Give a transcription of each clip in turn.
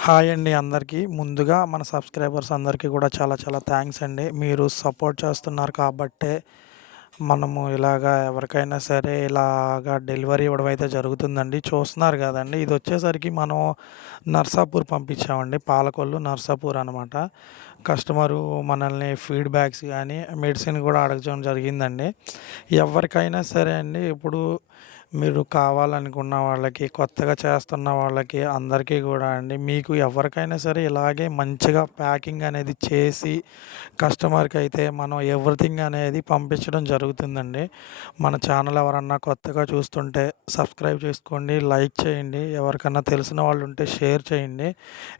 Hi అండి అందరికీ. ముందుగా మన సబ్స్క్రైబర్స్ అందరికీ కూడా చాలా చాలా థ్యాంక్స్ అండి. మీరు సపోర్ట్ చేస్తున్నారు కాబట్టే మనము ఇలాగా ఎవరికైనా సరే ఇలాగా డెలివరీ ఇవ్వడం అయితే జరుగుతుందండి. చూస్తున్నారు కదండీ! ఇదొచ్చేసరికి మనం నర్సాపూర్ పంపించామండి. పాలకొల్లు, నర్సాపూర్ అనమాట. కస్టమరు మనల్ని ఫీడ్‌బ్యాక్స్ గానీ, మెడిసిన్ కూడా అడగడం జరిగిందండి. ఎవరికైనా సరే అండి ఇప్పుడు మీరు కావాలనుకున్న వాళ్ళకి, కొత్తగా చేస్తున్న వాళ్ళకి అందరికీ గూడా అండి, మీకు ఎవరికైనా సరే ఇలాగే మంచిగా ప్యాకింగ్ అనేది చేసి, కస్టమర్‌కైతే మనం ఎవ్రీథింగ్ అనేది పంపించడం జరుగుతుందండి. మన ఛానల్ ఎవరన్నా కొత్తగా చూస్తుంటే సబ్స్క్రైబ్ చేసుకోండి, లైక్ చేయండి. ఎవరికన్నా తెలిసిన వాళ్ళుంటే షేర్ చేయండి.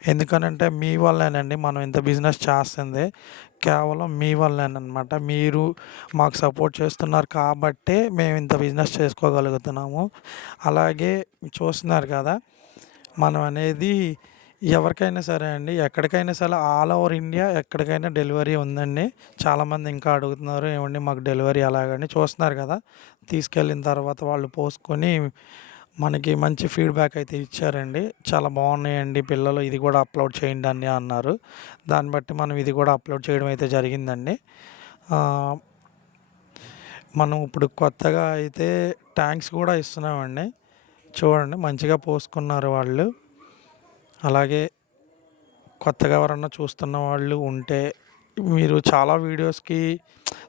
ఎందుకనంటే మీ వల్లేనండి మనం ఇంత బిజినెస్ చేస్తుంది. కేవలం మీ వల్లేననమాట. మీరు మాకు సపోర్ట్ చేస్తున్నారు కాబట్టే మేము ఇంత బిజినెస్ చేసుకోగలుగుతున్నాము. అలాగే చూస్తున్నారు కదా! మనం అనేది ఎవరికైనా సరే అండి, ఎక్కడికైనా సరే ఆల్ ఓవర్ ఇండియా ఎక్కడికైనా డెలివరీ ఉందండి. చాలామంది ఇంకా అడుగుతున్నారు, "ఏవండీ మాకు డెలివరీ ఎలాగని?" చూస్తున్నారు కదా! తీసుకెళ్ళిన తర్వాత వాళ్ళు పోసుకొని మనకి మంచి ఫీడ్‌బ్యాక్ అయితే ఇచ్చారండి. "చాలా బాగున్నాయండి పిల్లలు, ఇది కూడా అప్‌లోడ్ చేయండి" అని అన్నారు. దాన్ని బట్టి మనం ఇది కూడా అప్‌లోడ్ చేయడం అయితే జరిగిందండి. ఆహ్, మనం ఇప్పుడు కొత్తగా అయితే ట్యాంక్స్ కూడా ఇస్తున్నామండి. చూడండి మంచిగా పోసుకున్నారు వాళ్ళు. అలాగే కొత్తగా ఎవరన్నా చూస్తున్న వాళ్ళు ఉంటే మీరు చాలా వీడియోస్‌కి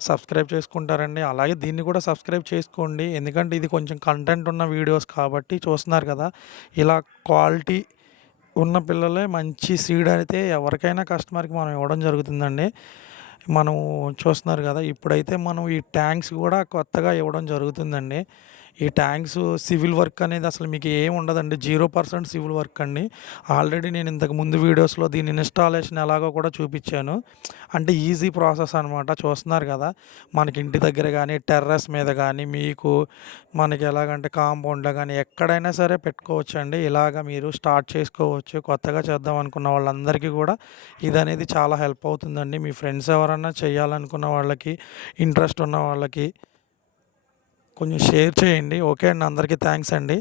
సబ్స్క్రైబ్ చేసుకుంటారండి. అలాగే దీన్ని కూడా సబ్స్క్రైబ్ చేసుకోండి. ఎందుకంటే ఇది కొంచెం కంటెంట్ ఉన్న వీడియోస్ కాబట్టి చూస్తున్నారు కదా! ఇలా క్వాలిటీ ఉన్న పిల్లలే మంచి సీడ్ అయితే ఎవరికైనా కస్టమర్‌కి మనం ఇవ్వడం జరుగుతుందండి. మనం చూస్తున్నారు కదా! ఇప్పుడైతే మనం ఈ ట్యాంక్స్ కూడా కొత్తగా ఇవ్వడం జరుగుతుందండి. ఈ ట్యాంక్స్ సివిల్ వర్క్ అనేది అసలు మీకు ఏమి ఉండదండి. 0% సివిల్ వర్క్ అండి. ఆల్రెడీ నేను ఇంతకు ముందు వీడియోస్‌లో దీని ఇన్‌స్టాలేషన్ ఎలాగో కూడా చూపించాను. అంటే ఈజీ ప్రాసెస్ అనమాట. చూస్తున్నారు కదా! మనకి ఇంటి దగ్గర గానీ, టెర్రస్ మీద గానీ, మీకు మనకి ఎలాగంటే కాంపౌండ్‌లో గానీ ఎక్కడైనా సరే పెట్టుకోవచ్చండి. ఇలాగ మీరు స్టార్ట్ చేసుకోవచ్చు. కొత్తగా చేద్దాం అనుకున్న వాళ్ళందరికీ కూడా ఇదనేది చాలా హెల్ప్ అవుతుందండి. మీ ఫ్రెండ్స్ ఎవరన్నా చేయాలనుకున్న వాళ్ళకి, ఇంట్రెస్ట్ ఉన్న వాళ్ళకి కొంచెం షేర్ చేయండి. ఓకే అండి. అందరికీ థాంక్స్ అండి.